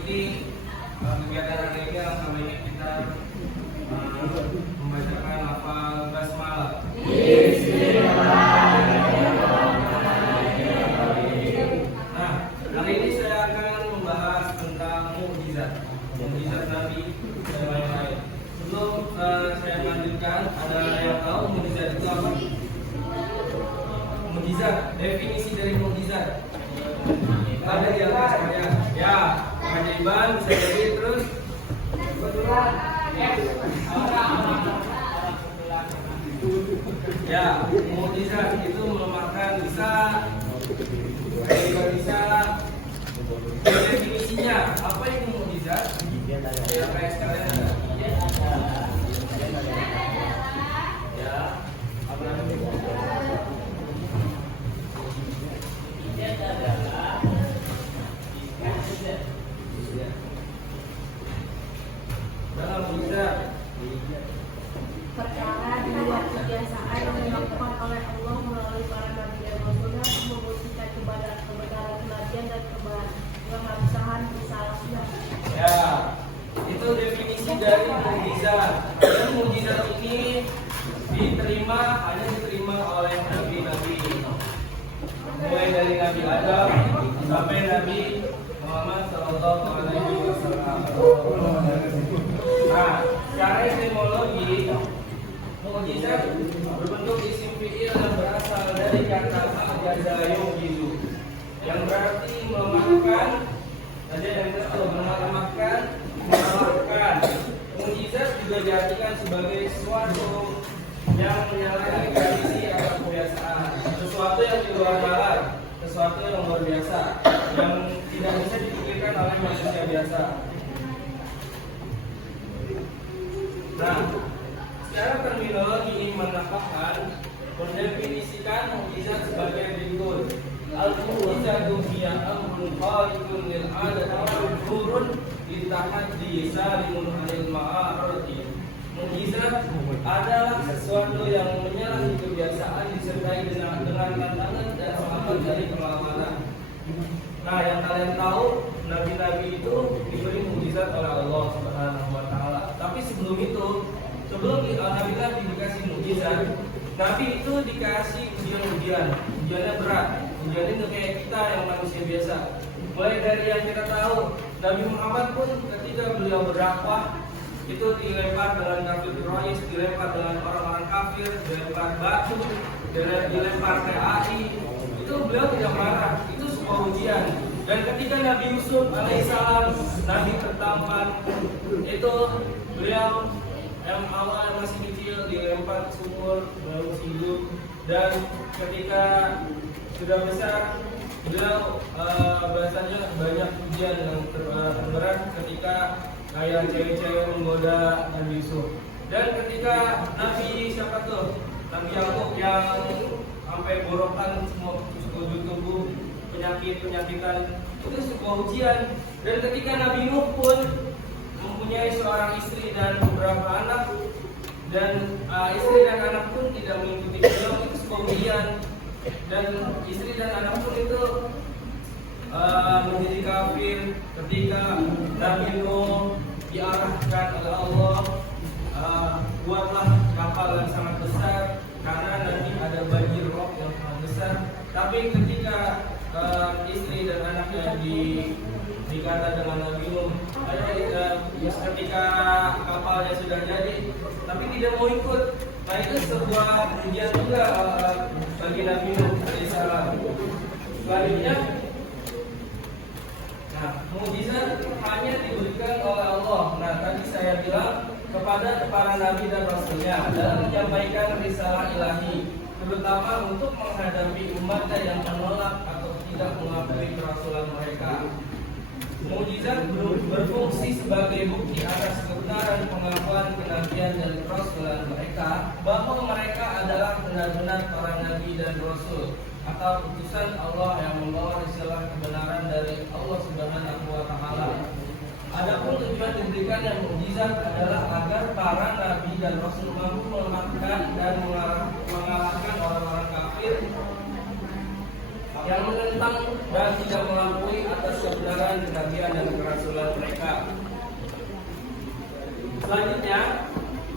mengikuti kegiatan hari ini, sama ini kita membacakan lafal basmalah. Nah, hari ini saya akan membahas tentang mukjizat Nabi dan lain-lain. Sebelum saya lanjutkan, ada yang tahu mukjizat itu apa? Mukjizat, definisi dari mukjizat. Ada di atas saya. Ya, keajaiban bisa jadi terus. Ya, mukjizat itu melemahkan bisa, bisa. Definisinya apa itu mukjizat? Ya, kayak sekalian ada. Ya, apa namanya? Dalam mukjizat perkara di luar kebiasaan yang dilakukan oleh Allah melalui para nabi dan rasulnya untuk membuktikan kebenaran kenabian dan keabsahan risalahnya. Ya, itu definisi dari mukjizat. Dan mukjizat ini hanya diterima oleh nabi-nabi. Mulai dari Nabi Adam sampai Nabi Muhammad SAW. Nah, secara etimologi mukjizat berbentuk isim fi'il yang berasal dari kata ajaza yujizu, yang berarti melemahkan. Ada yang melemahkan, mengalahkan. Mukjizat juga diartikan sebagai sesuatu yang menyalahi tradisi atau kebiasaan, sesuatu yang di luar nalar, sesuatu yang luar biasa, yang tidak bisa dipikirkan oleh manusia biasa. Nah, secara terminologi menambahkan mendefinisikan mukjizat sebagai berikut. Al-mukjizatu hiya amrun khariqun lil 'adati ma'rufun litahaddi salimun 'anil ma'arudi. Mukjizat adalah sesuatu yang menyalahi kebiasaan disertai dengan tantangan dan selamat dari perlawanan. Nah, yang kalian tahu, nabi-nabi itu diberi mukjizat oleh Allah Subhanahu wa taala. Tapi sebelum nabi-nabi dikasih mukjizat, nabi itu dikasih ujian-ujian. Ujiannya berat. Ujiannya itu kayak kita yang manusia biasa. Mulai dari yang kita tahu, Nabi Muhammad pun ketika beliau berdakwah itu dilempar dengan kafir Quraisy, dilempar dengan orang-orang kafir, dilempar batu, dilempar TAI. Itu beliau tidak marah, itu sebuah ujian. Dan ketika Nabi Yusuf alaihissalam, Nabi tertampar, itu beliau yang awal masih kecil dilempar ke sumur, beliau hidup. Dan ketika sudah besar, beliau bahasanya banyak ujian yang terberat ketika kayak cewek-cewek menggoda Nabi Yusuf. Dan ketika Nabi siapa tuh? Nabi Yakub yang sampai borokan semua sekujur tubuh, penyakitan, itu sebuah ujian. Dan ketika Nabi Nuh pun mempunyai seorang istri dan beberapa anak, dan istri dan anak pun tidak mengikuti beliau, itu sebuah ujian. Dan istri dan anak pun itu menjadi kafir ketika Nabi Nuh diarahkan oleh Allah, buatlah kapal yang sangat besar karena nanti ada banjir rob yang sangat besar. Tapi ketika istri dan anaknya dikata dengan Nabi Nuh, ketika kapalnya sudah jadi, tapi tidak mau ikut. Nah, itu sebuah ujian juga bagi Nabi Nuh alaihissalam. Selanjutnya, nah, mukjizat hanya diberikan oleh Allah. Nah, tadi saya bilang kepada para nabi dan rasulnya dalam menyampaikan risalah ilahi, terutama untuk menghadapi umatnya yang menolak atau tidak mengakui kerasulan mereka. Mukjizat berfungsi sebagai bukti atas kebenaran pengakuan kenabian dan kerasulan mereka, bahwa mereka adalah benar-benar para nabi dan rasul atau utusan Allah yang membawa risalah kebenaran dari Allah Subhanahu wa taala. Adapun tujuan diberikannya mukjizat adalah agar para nabi dan rasul mampu melemahkan dan mengalahkan orang-orang kafir yang menentang dan tidak mengakui atas kebenaran, kenabian dan kerasulan mereka. Selanjutnya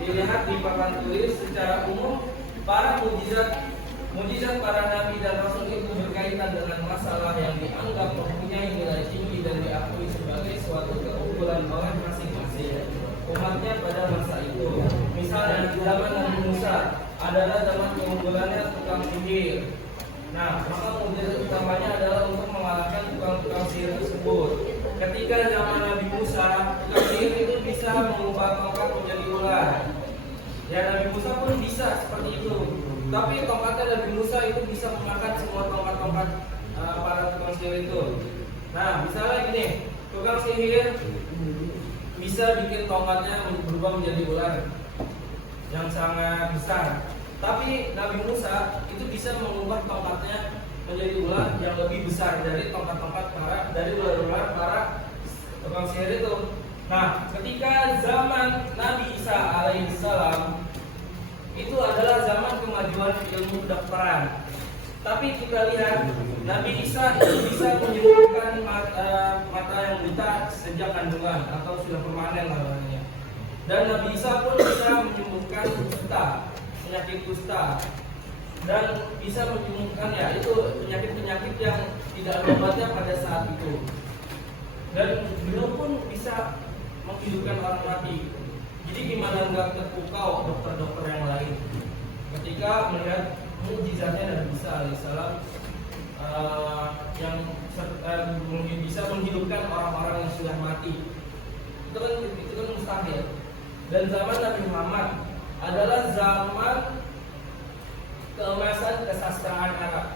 dilihat di papan tulis secara umum para mujizat para nabi dan rasul itu berkaitan dengan masalah yang dianggap mempunyai nilai tinggi dan diakui sebagai suatu keunggulan oleh masing-masing umatnya pada masa itu. Misalnya zaman Nabi Musa adalah zaman keunggulannya tukang sihir. Nah, maka mujizat utamanya adalah untuk mengalahkan tukang-tukang sihir tersebut. Ketika zaman Nabi Musa, tukang sihir itu bisa mengubah tongkat menjadi ular. Ya, Nabi Musa pun bisa seperti itu. Tapi tongkatnya Nabi Musa itu bisa memakan semua tongkat-tongkat para tukang sihir itu. Nah, misalnya gini, tukang sihir bisa bikin tongkatnya berubah menjadi ular yang sangat besar. Tapi Nabi Musa itu bisa mengubah tongkatnya menjadi ular yang lebih besar dari tongkat-tongkat dari ular-ular para tukang sihir itu. Nah, ketika zaman Nabi Isa alaihissalam itu adalah zaman kemajuan ilmu kedokteran. Tapi kita lihat Nabi Isa itu bisa menyembuhkan mata yang buta sejak kandungan atau sudah permanen namanya. Dan Nabi Isa pun bisa menyembuhkan penyakit kusta, dan bisa menyembuhkan ya itu penyakit-penyakit yang tidak ada obatnya pada saat itu. Dan beliau pun bisa menghidupkan orang mati. Jadi gimana nggak terpukau dokter-dokter yang lain ketika melihat mukjizatnya Nabi Isa alaihissalam yang bisa menghidupkan orang-orang yang sudah mati. Itu kan mustahil. Dan zaman Nabi Muhammad adalah zaman keemasan kesastraan Arab.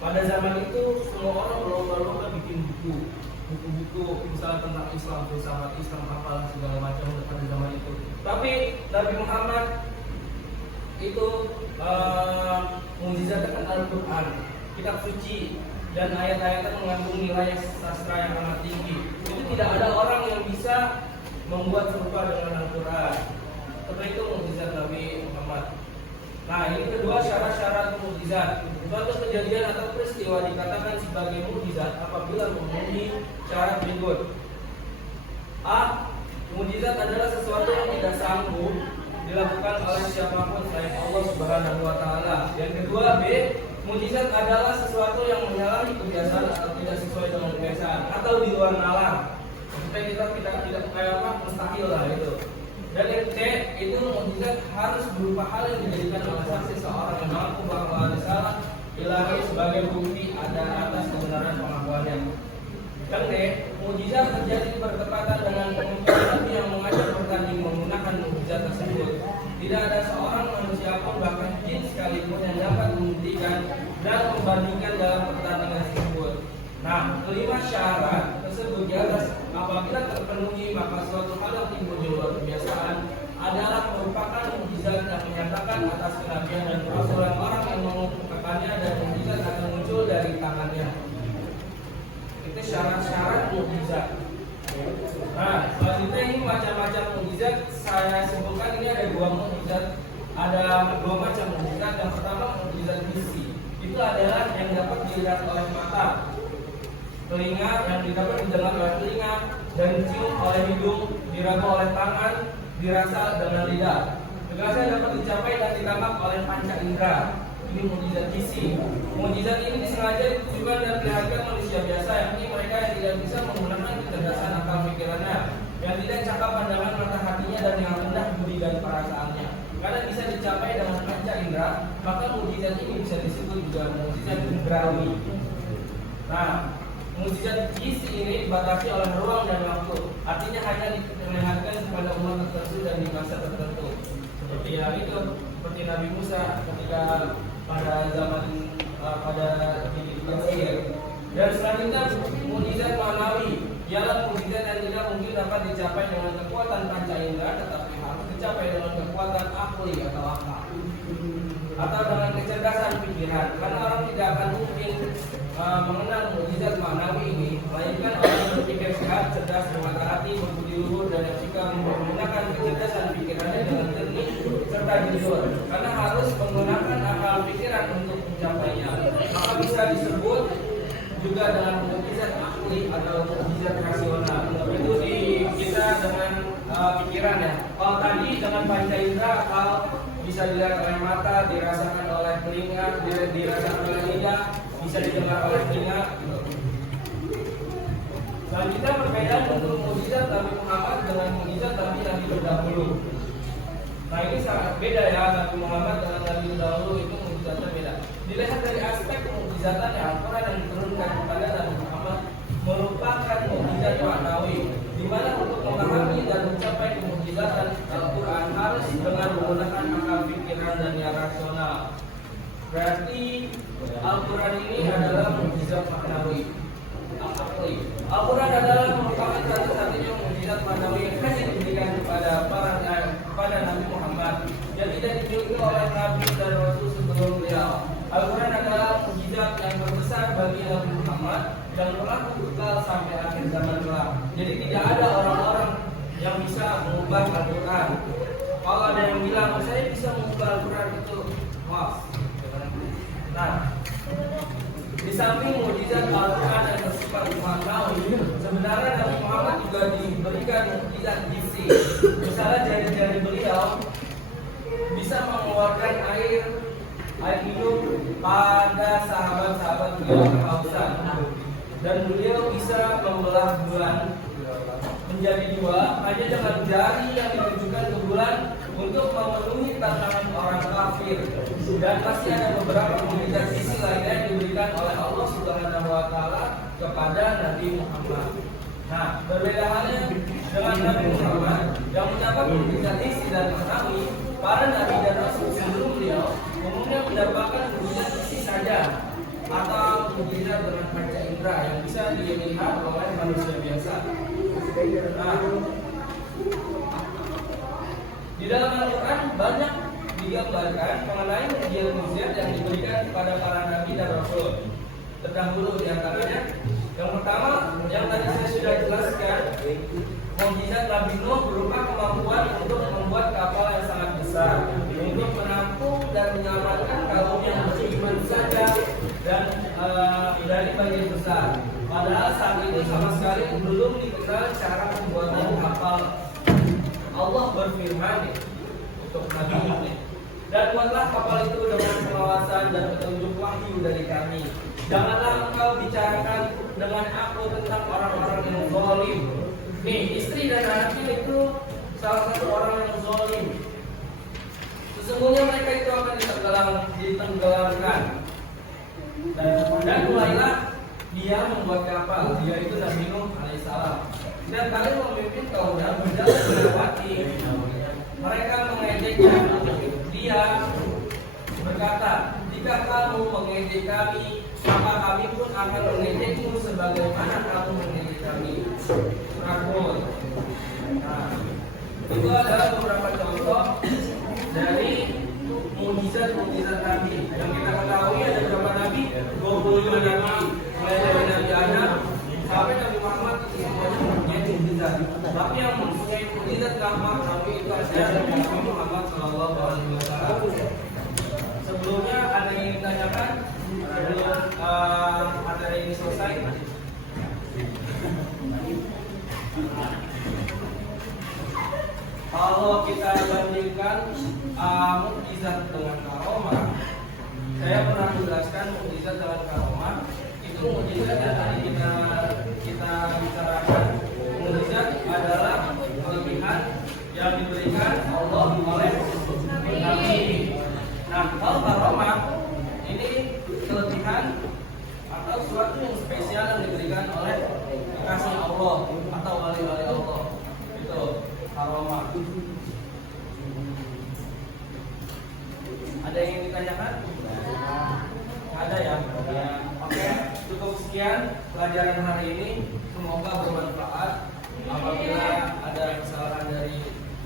Pada zaman itu semua orang berlomba-lomba bikin buku-buku misalnya tentang Islam, filsafat Islam, apalah segala macam pada zaman itu. Tapi Nabi Muhammad itu mengizahkan Al-Quran, kitab suci, dan ayat-ayat yang mengandung nilai sastra yang sangat tinggi. Itu tidak ada orang yang bisa membuat serupa dengan Al-Quran. Seperti itu mukjizat Nabi Muhammad. Nah, ini kedua syarat-syarat mukjizat. Suatu kejadian atau peristiwa dikatakan sebagai mukjizat apabila memenuhi syarat berikut. A. Mukjizat adalah sesuatu yang tidak sanggup dilakukan oleh siapapun selain Allah Subhanahu wa taala. Yang kedua, B. Mukjizat adalah sesuatu yang menyalahi kebiasaan atau tidak sesuai dengan kebiasaan atau di luar nalar. Supaya kita tidak kayak mustahil lah itu. Dan yang C, itu mukjizat harus berupa hal yang dijadikan alasan seseorang yang mengaku bahwa ada salah ilahi sebagai bukti ada atas kebenaran pengakuannya. Yang D, mukjizat terjadi bertepatan dengan pemimpin yang mengajak bertanding menggunakan mukjizat tersebut. Tidak ada seorang manusia pun bahkan jin sekalipun yang dapat membuktikan dan membandingkan dalam pertandingan tersebut. Nah, kelima syarat tersebut di atas apabila terpenuhi maka suatu hal yang timbul di luar kebiasaan adalah merupakan mukjizat yang menyatakan atas kenabian dan kerasulan orang yang mengungkapkannya, dan mukjizat akan muncul dari tangannya. Itu syarat-syarat mukjizat. Nah, selanjutnya ini macam-macam mukjizat. Saya sebutkan ini ada dua mukjizat, ada dua macam mukjizat. Yang pertama mukjizat visi. Itu adalah yang dapat dilihat oleh mata, telinga, yang dapat didengar oleh telinga, dan dicium oleh hidung, diraba oleh tangan, dirasa dengan lidah. Tugasnya dapat dicapai dan ditangkap oleh panca indera. Ini mukjizat visi. Mukjizat ini disengaja ditujukan dan diperlihatkan manusia biasa, yakni mereka yang tidak bisa menggunakan kecerdasan akal pikirannya, yang tidak cakap pandangan mata hatinya, dan yang rendah budi dan perasaannya. Karena bisa dicapai dengan panca indera, maka mukjizat ini bisa disebut juga mukjizat indrawi. Nah, mukjizat visi ini dibatasi oleh ruang dan waktu, artinya hanya diperlihatkan kepada umat tertentu dan di masa tertentu. Seperti hal itu, seperti Nabi Musa ketika pada zaman pada Mesir. Dan selanjutnya mukjizat manawi, ialah mukjizat yang tidak mungkin dapat dicapai dengan kekuatan panca indera, tetapi harus dicapai dengan kekuatan akli atau akal, atau dengan kecerdasan pikiran. Karena orang tidak akan mungkin mengenal mukjizat manawi ini, melainkan orang yang berpikir sehat, cerdas, bermata hati, berbudi luhur, dan yang jika menggunakan kecerdasan pikirannya dengan jernih serta jujur. Karena harus menggunakan akal pikiran untuk mencapainya, maka bisa disebut mukjizat rasional. Itu di kita dengan pikiran ya. Kalau tadi dengan panca indera atau bisa dilihat oleh mata, dirasakan oleh telinga, dirasakan oleh lidah, bisa didengar oleh telinga. Gitu. Selanjutnya perbedaan untuk mukjizat Nabi Muhammad dengan mukjizat Nabi terdahulu. Nah ini sangat beda ya, Nabi Muhammad dengan Nabi terdahulu itu mukjizatnya beda. Dilihat dari aspek mukjizatnya, Al-Quran yang diturunkan kepada Nabi Muhammad merupakan mukjizat maknawi, di mana untuk memahami dan mencapai mukjizatan Al-Quran harus dengan menggunakan akal pikiran dan yang rasional. Berarti Al-Quran ini adalah mukjizat maknawi. Al-Quran adalah merupakan satu-satunya mukjizat maknawi yang hanya diberikan kepada Nabi Muhammad yang tidak dimiliki oleh Nabi dan Rasul sebelum beliau. Al-Quran adalah mukjizat yang terbesar bagi Nabi Muhammad dan berlaku kekal sampai akhir zaman kelak. Jadi tidak ada orang-orang yang bisa mengubah Al-Quran. Kalau ada yang bilang saya bisa mengubah Al-Quran itu, maaf. Nah, di samping mukjizat Al-Quran yang bersifat maknawi, sebenarnya Nabi Muhammad juga diberikan mukjizat gizi. Misalnya jari-jari beliau bisa mengeluarkan air hidup pada sahabat-sahabat beliau kehausan, dan beliau bisa membelah bulan menjadi dua hanya dengan jari yang ditujukan ke bulan untuk memenuhi tantangan orang kafir. Dan masih ada beberapa mukjizat sisi lainnya yang diberikan oleh Allah Subhanahu wa Ta'ala kepada Nabi Muhammad. Nah, berbeda halnya dengan Nabi Muhammad yang mendapat mukjizat isi dan maknawi. Para nabi dan rasul sebelum beliau umumnya mendapatkan mukjizat isi saja atau mukjizat dengan panca indera yang bisa dilihat oleh manusia biasa. Nah, di dalam Al-Quran banyak digambarkan mengenai mukjizat yang diberikan kepada para nabi dan rasul terdahulu. Di antaranya yang pertama yang tadi saya sudah jelaskan, mukjizat Nabi Nuh berupa kemampuan untuk membuat kapal yang sangat besar untuk menampung dan menyelamatkan kaum yang beriman saja dan dari banjir besar. Padahal saat itu sama sekali belum dikenal cara pembuatan kapal. Allah berfirman untuk Nabi Nuh, dan buatlah kapal itu dengan pengawasan dan petunjuk wahyu dari kami. Janganlah engkau bicarakan dengan aku tentang orang-orang yang zalim. Nih, istri dan anaknya itu salah satu orang yang zalim. Sesungguhnya mereka itu akan ditenggelamkan. Dan mulailah dia membuat kapal, dia itu Nabi Nuh alaihissalam. Dan kalian memimpin kaumnya berjalan melewati. Mereka mengejeknya. Dia berkata, jika kamu mengejek kami, maka kami pun akan mengejekmu sebagaimana kamu mengejek kami. Rakun. Nah, itu adalah beberapa contoh dari mukjizat Nabi. Yang kita ketahui ada berapa Nabi? 25 Nabi. Mulai dari Nabi Adam sampai Nabi Muhammad itu semuanya mempunyai mukjizat. Tapi yang mempunyai mukjizat gampang Nabi itu adalah Nabi Muhammad Shallallahu Alaihi Wasallam. Sebelumnya ada yang ditanyakan sebelum materi ini selesai. Kalau kita bandingkan mukjizat dengan karomah, saya pernah menjelaskan mukjizat dengan karomah itu mukjizat yang tadi kita bicarakan. Mukjizat adalah kelebihan yang diberikan Allah oleh Nabi. Nah, kalau karomah ini kelebihan atau sesuatu yang spesial yang diberikan oleh kekasih Allah atau wali-wali Allah. Itu karomah. Ada yang ingin ditanyakan? Ada ya? Oke, cukup sekian pelajaran hari ini. Semoga bermanfaat. Apabila ada kesalahan dari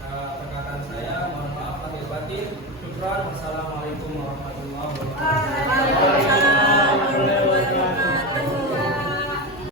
perkataan saya, mohon maaf lahir batin. Syukran. Wassalamualaikum warahmatullahi wabarakatuh.